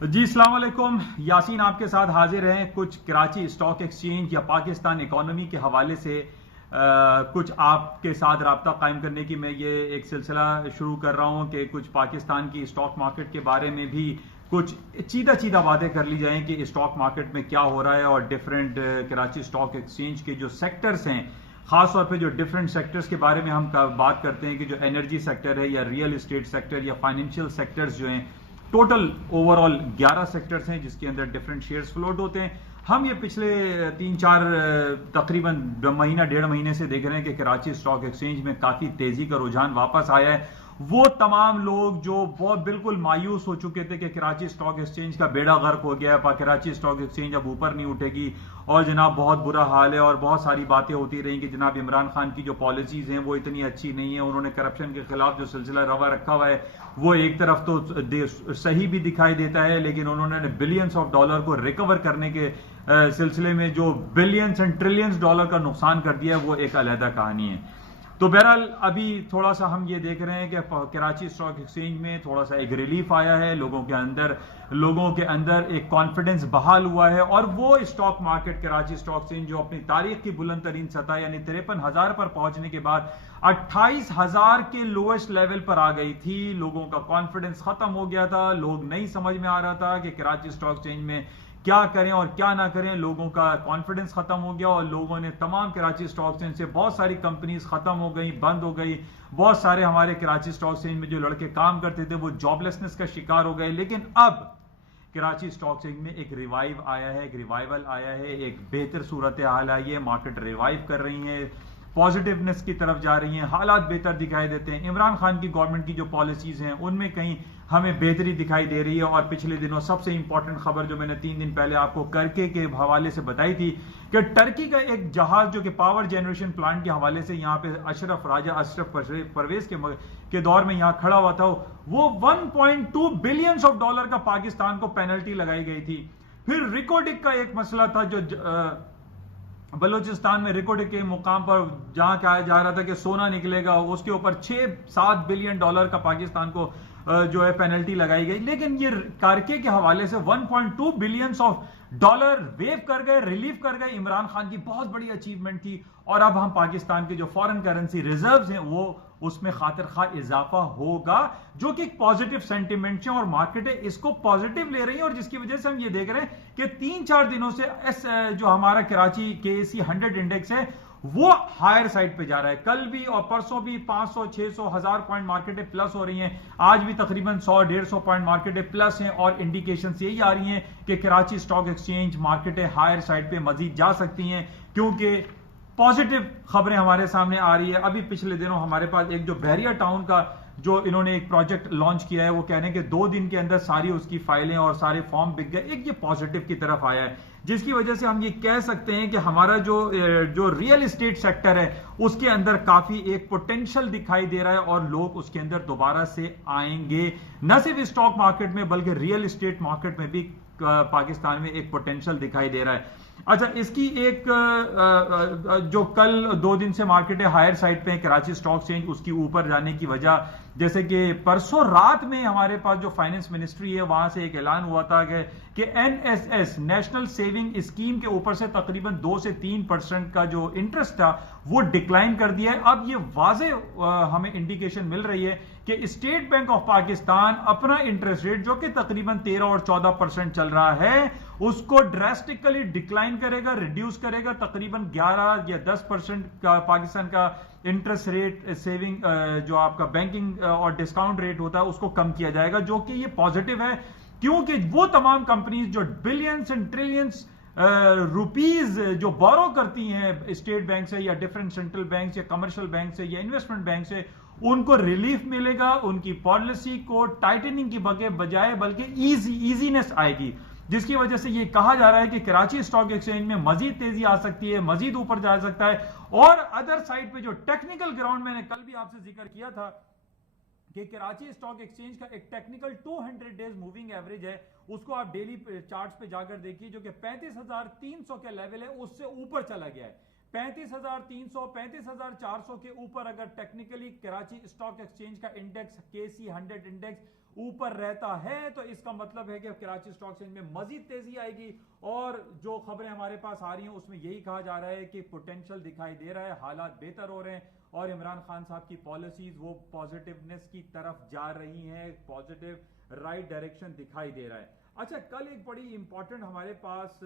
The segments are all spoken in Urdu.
جی السلام علیکم، یاسین آپ کے ساتھ حاضر ہیں کچھ کراچی اسٹاک ایکسچینج یا پاکستان اکانومی کے حوالے سے کچھ آپ کے ساتھ رابطہ قائم کرنے کی میں یہ ایک سلسلہ شروع کر رہا ہوں کہ کچھ پاکستان کی اسٹاک مارکیٹ کے بارے میں بھی کچھ چیدہ باتیں کر لی جائیں کہ اسٹاک مارکیٹ میں کیا ہو رہا ہے اور ڈیفرنٹ کراچی اسٹاک ایکسچینج کے جو سیکٹرز ہیں، خاص طور پہ جو ڈیفرنٹ سیکٹرز کے بارے میں ہم بات کرتے ہیں کہ جو انرجی سیکٹر ہے یا ریئل اسٹیٹ سیکٹر یا فائنینشیل سیکٹرز جو ہیں، ٹوٹل اوور آل 11 سیکٹرز ہیں جس کے اندر ڈیفرنٹ شیئرز فلوٹ ہوتے ہیں۔ ہم یہ پچھلے 3-4 تقریباً مہینہ ڈیڑھ مہینے سے دیکھ رہے ہیں کہ کراچی اسٹاک ایکسچینج میں کافی تیزی کا رجحان واپس آیا ہے۔ وہ تمام لوگ جو بہت بالکل مایوس ہو چکے تھے کہ کراچی اسٹاک ایکسچینج کا بیڑا غرق ہو گیا ہے، کراچی اسٹاک ایکسچینج اب اوپر نہیں اٹھے گی اور جناب بہت برا حال ہے اور بہت ساری باتیں ہوتی رہیں کہ جناب عمران خان کی جو پالیسیز ہیں وہ اتنی اچھی نہیں ہیں، انہوں نے کرپشن کے خلاف جو سلسلہ روا رکھا ہوا ہے وہ ایک طرف تو صحیح بھی دکھائی دیتا ہے، لیکن انہوں نے بلینز آف ڈالر کو ریکور کرنے کے سلسلے میں جو بلینز اینڈ ٹریلینز ڈالر کا نقصان کر دیا ہے وہ ایک علیحدہ کہانی ہے۔ تو بہرحال ابھی تھوڑا سا ہم یہ دیکھ رہے ہیں کہ کراچی اسٹاک ایکسچینج میں تھوڑا سا ایک ریلیف آیا ہے، لوگوں کے اندر ایک کانفیڈنس بحال ہوا ہے اور وہ stock market Karachi stock exchange جو اپنی تاریخ کی بلند ترین سطح یعنی 53,000 پر پہنچنے کے بعد 28,000 کے لوئسٹ لیول پر آ گئی تھی، لوگوں کا کانفیڈنس ختم ہو گیا تھا، لوگ نہیں سمجھ میں آ رہا تھا کہ کراچی اسٹاک ایکسچینج میں کیا کریں اور کیا نہ کریں، لوگوں کا کانفیڈنس ختم ہو گیا اور لوگوں نے تمام کراچی اسٹاک ایکسچینج سے بہت ساری کمپنیز ختم ہو گئی، بند ہو گئی، بہت سارے ہمارے کراچی اسٹاک ایکسچینج میں جو لڑکے کام کرتے تھے وہ جاب لیسنس کا شکار ہو گئے۔ لیکن اب کراچی اسٹاک ایکسچینج میں ایک ریوائیو آیا ہے، ایک ریوائیول آیا ہے، ایک بہتر صورتحال آئی ہے، مارکیٹ ریوائیو کر رہی ہے، پازیٹیونیس کی طرف جا رہی ہیں، حالات بہتر دکھائی دیتے ہیں۔ عمران خان کی گورنمنٹ کی جو پالیسیز ہیں ان میں کہیں ہمیں بہتری دکھائی دے رہی ہے اور پچھلے دنوں سب سے امپورٹنٹ خبر جو میں نے 3 دن پہلے آپ کو کرکے کے حوالے سے بتائی تھی کہ ٹرکی کا ایک جہاز جو کہ پاور جنریشن پلانٹ کے حوالے سے یہاں پہ اشرف پرویز کے دور میں یہاں کھڑا ہوا تھا، وہ 1.2 بلین آف ڈالر کا پاکستان کو پینلٹی لگائی گئی تھی۔ پھر ریکوڈک کا ایک مسئلہ تھا جو بلوچستان میں ریکوڈک کے مقام پر جہاں کہا جا رہا تھا کہ سونا نکلے گا، اس کے اوپر 6-7 بلین ڈالر کا پاکستان کو جو ہے پینلٹی لگائی گئی، لیکن یہ کارکے کے حوالے سے 1.2 بلین آف ڈالر ویو کر گئے، ریلیف کر گئے، عمران خان کی بہت بڑی اچیومنٹ تھی اور اب ہم پاکستان کے جو فارن کرنسی ریزروز ہیں وہ اس میں خاطر خواہ اضافہ ہوگا جو کہ ایک پازیٹیو سینٹیمنٹ ہے اور مارکیٹیں اس کو پازیٹیو لے رہی ہیں اور جس کی وجہ سے ہم یہ دیکھ رہے ہیں کہ 3-4 دنوں سے جو ہمارا کراچی KSE 100 انڈیکس ہے وہ ہائر سائڈ پہ جا رہا ہے۔ کل بھی اور پرسوں بھی 500 600 1000 پوائنٹ مارکیٹیں پلس ہو رہی ہیں، آج بھی تقریباً 100-150 پوائنٹ مارکیٹیں پلس ہیں اور انڈیکیشنز یہی آ رہی ہیں کہ کراچی اسٹاک ایکسچینج مارکیٹیں ہائر سائڈ پہ مزید جا سکتی ہیں کیونکہ پازیٹیو خبریں ہمارے سامنے آ رہی ہے۔ ابھی پچھلے دنوں ہمارے پاس ایک جو بحریہ ٹاؤن کا جو انہوں نے ایک پروجیکٹ لانچ کیا ہے وہ کہہ رہے ہیں کہ 2 دن کے اندر ساری اس کی فائلیں اور سارے فارم بک گئے، ایک یہ پازیٹیو کی طرف آیا ہے جس کی وجہ سے ہم یہ کہہ سکتے ہیں کہ ہمارا جو ریئل اسٹیٹ سیکٹر ہے اس کے اندر کافی ایک پوٹینشل دکھائی دے رہا ہے اور لوگ اس کے اندر دوبارہ سے آئیں گے، نہ صرف اسٹاک مارکیٹ میں بلکہ ریئل اسٹیٹ مارکیٹ میں بھی پاکستان میں ایک پوٹینشل دکھائی دے رہا ہے۔ اچھا، اس کی ایک جو کل 2 دن سے مارکیٹیں ہائر سائڈ پہ ہیں کراچی اسٹاک ایکسچینج، اس کی اوپر جانے کی وجہ جیسے کہ پرسوں رات میں ہمارے پاس جو فائنینس منسٹری ہے وہاں سے ایک اعلان ہوا تھا کہ NSS نیشنل سیونگ اسکیم کے اوپر سے تقریباً 2 سے 3% کا جو انٹرسٹ تھا وہ ڈکلائن کر دیا ہے۔ اب یہ واضح ہمیں انڈیکیشن مل رہی ہے کہ اسٹیٹ بینک آف پاکستان اپنا انٹرسٹ ریٹ جو کہ تقریباً 13 اور 14% چل رہا ہے اس کو ڈراسٹکلی ڈکلائن کرے گا، ریڈیوس کرے گا، تقریباً 11 یا 10% کا پاکستان کا انٹرسٹ ریٹ سیونگ جو آپ کا بینکنگ اور ڈسکاؤنٹ ریٹ ہوتا ہے اس کو کم کیا جائے گا، جو کہ یہ پازیٹیو ہے کیونکہ وہ تمام کمپنیز جو بلینز اینڈ ٹریلینز روپیز جو بورو کرتی ہیں اسٹیٹ بینک سے یا ڈفرینٹ سینٹرل بینک سے، کمرشل بینک سے یا انویسٹمنٹ بینک سے، ان کو ریلیف ملے گا، ان کی پالیسی کو ٹائٹننگ کی بجائے بلکہ ایزینس آئے گی، جس کی وجہ سے یہ کہا جا رہا ہے کہ کراچی اسٹاک ایکسچینج میں مزید تیزی آ سکتی ہے، مزید اوپر جا سکتا ہے۔ اور ادر سائڈ پہ جو ٹیکنیکل گراؤنڈ میں نے کل بھی آپ سے ذکر کیا تھا کہ کراچی اسٹاک ایکسچینج کا ایک ٹیکنیکل 200 ڈیز موونگ ایوریج ہے، اس کو آپ ڈیلی چارٹس پہ جا کر دیکھیے جو کہ 35,300 کے لیول ہے، اس سے اوپر چلا گیا ہے۔ 35,300 35,400 کے اوپر اگر ٹیکنیکلی کراچی اسٹاک ایکسچینج کا انڈیکس KSE 100 انڈیکس اوپر رہتا ہے تو اس کا مطلب ہے کہ کراچی اسٹاک ایکسچینج میں مزید تیزی آئے گی. اور جو خبریں ہمارے پاس آ رہی ہیں اس میں یہی کہا جا رہا ہے کہ پوٹینشل دکھائی دے رہا ہے, حالات بہتر ہو رہے ہیں اور عمران خان صاحب کی پالیسیز وہ پازیٹیونیس کی طرف جا رہی ہیں, پازیٹیو رائٹ ڈائریکشن دکھائی دے رہا ہے. اچھا, کل ایک بڑی امپورٹنٹ ہمارے پاس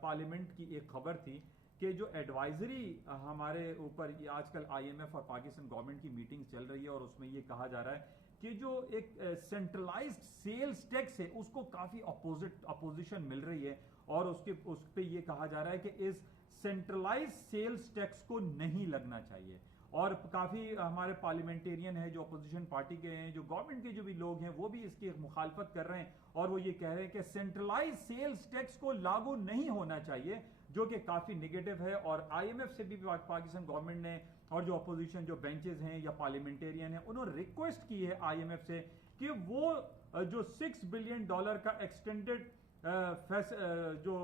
پارلیمنٹ کی ایک خبر تھی کہ جو ایڈوائزری ہمارے اوپر آج کل آئی ایم ایف اور پاکستان گورنمنٹ کی میٹنگ چل رہی ہے اور اس میں یہ کہا جا رہا ہے کہ جو ایک سینٹرلائزڈ سیلز ٹیکس ہے اس کو کافی اپوزیشن مل رہی ہے اور اس پہ یہ کہا جا رہا ہے کہ اس سینٹرلائزڈ سیلز ٹیکس کو نہیں لگنا چاہیے. اور کافی ہمارے پارلیمنٹیرین ہیں جو اپوزیشن پارٹی کے ہیں, جو گورنمنٹ کے جو بھی لوگ ہیں وہ بھی اس کی مخالفت کر رہے ہیں اور وہ یہ کہہ رہے ہیں کہ سینٹرلائز سیلز ٹیکس کو لاگو نہیں ہونا چاہیے, جو کہ کافی نیگیٹو ہے. اور آئی ایم ایف سے بھی پاکستان گورنمنٹ نے اور جو اپوزیشن جو بینچز ہیں یا پارلیمنٹیرین ہیں انہوں نے ریکویسٹ کی ہے آئی ایم ایف سے کہ وہ جو $6 بلین کا ایکسٹینڈڈ جو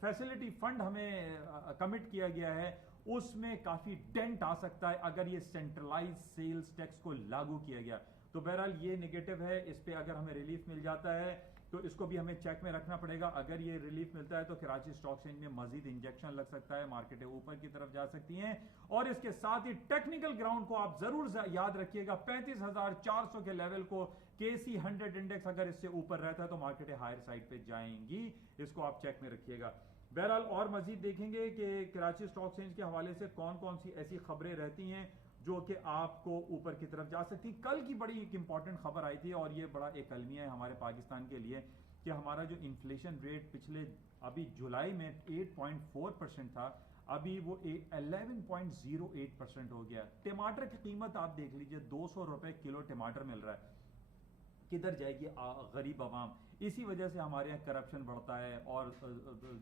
فیسلٹی فنڈ ہمیں کمٹ کیا گیا ہے اس میں کافی ڈینٹ آ سکتا ہے اگر یہ سینٹرلائز سیلز ٹیکس کو لاگو کیا گیا. تو بہرحال یہ نیگیٹو ہے, اس پہ اگر ہمیں ریلیف مل جاتا ہے تو اس کو بھی ہمیں چیک میں رکھنا پڑے گا. اگر یہ ریلیف ملتا ہے تو کراچی اسٹاک ایکسچینج میں مزید انجیکشن لگ سکتا ہے, مارکیٹیں اوپر کی طرف جا سکتی ہیں. اور اس کے ساتھ ہی ٹیکنیکل گراؤنڈ کو آپ ضرور یاد رکھیے گا, 35,400 کے لیول کو KC 100 انڈیکس اگر اس سے اوپر رہتا ہے تو مارکیٹیں ہائر سائڈ پہ جائیں گی, اس کو آپ چیک میں رکھیے گا. بہرحال اور مزید دیکھیں گے کہ کراچی اسٹاک ایکسچینج کے حوالے سے کون کون سی ایسی خبریں رہتی ہیں جو کہ آپ کو اوپر کی طرف جا سکتی. کل کی بڑی ایک امپورٹنٹ خبر آئی تھی اور یہ بڑا ایک المیہ ہے ہمارے پاکستان کے لیے کہ ہمارا جو انفلیشن ریٹ پچھلے ابھی جولائی میں 8.4% تھا, ابھی وہ 11.08% ہو گیا. ٹماٹر کی قیمت آپ دیکھ لیجئے, 200 روپے کلو ٹماٹر مل رہا ہے. کدھر جائے گی غریب عوام؟ اسی وجہ سے ہمارے یہاں کرپشن بڑھتا ہے اور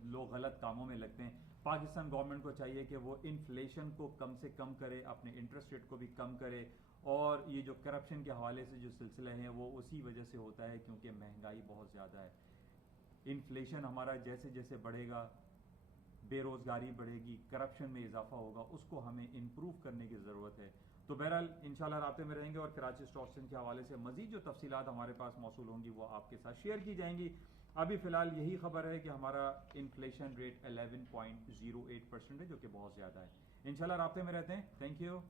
لوگ غلط کاموں میں لگتے ہیں. پاکستان گورنمنٹ کو چاہیے کہ وہ انفلیشن کو کم سے کم کرے, اپنے انٹرسٹ ریٹ کو بھی کم کرے, اور یہ جو کرپشن کے حوالے سے جو سلسلے ہیں وہ اسی وجہ سے ہوتا ہے کیونکہ مہنگائی بہت زیادہ ہے. انفلیشن ہمارا جیسے جیسے بڑھے گا, بے روزگاری بڑھے گی, کرپشن میں اضافہ ہوگا, اس کو ہمیں امپروو کرنے کی ضرورت ہے. تو بہرحال انشاءاللہ رابطے میں رہیں گے اور کراچی اسٹاک ایکسچینج کے حوالے سے مزید جو تفصیلات ہمارے پاس موصول ہوں گی وہ آپ کے ساتھ شیئر کی جائیں گی. ابھی فی الحال یہی خبر ہے کہ ہمارا انفلیشن ریٹ 11.08% ہے جو کہ بہت زیادہ ہے. انشاءاللہ رابطے میں رہتے ہیں. Thank you.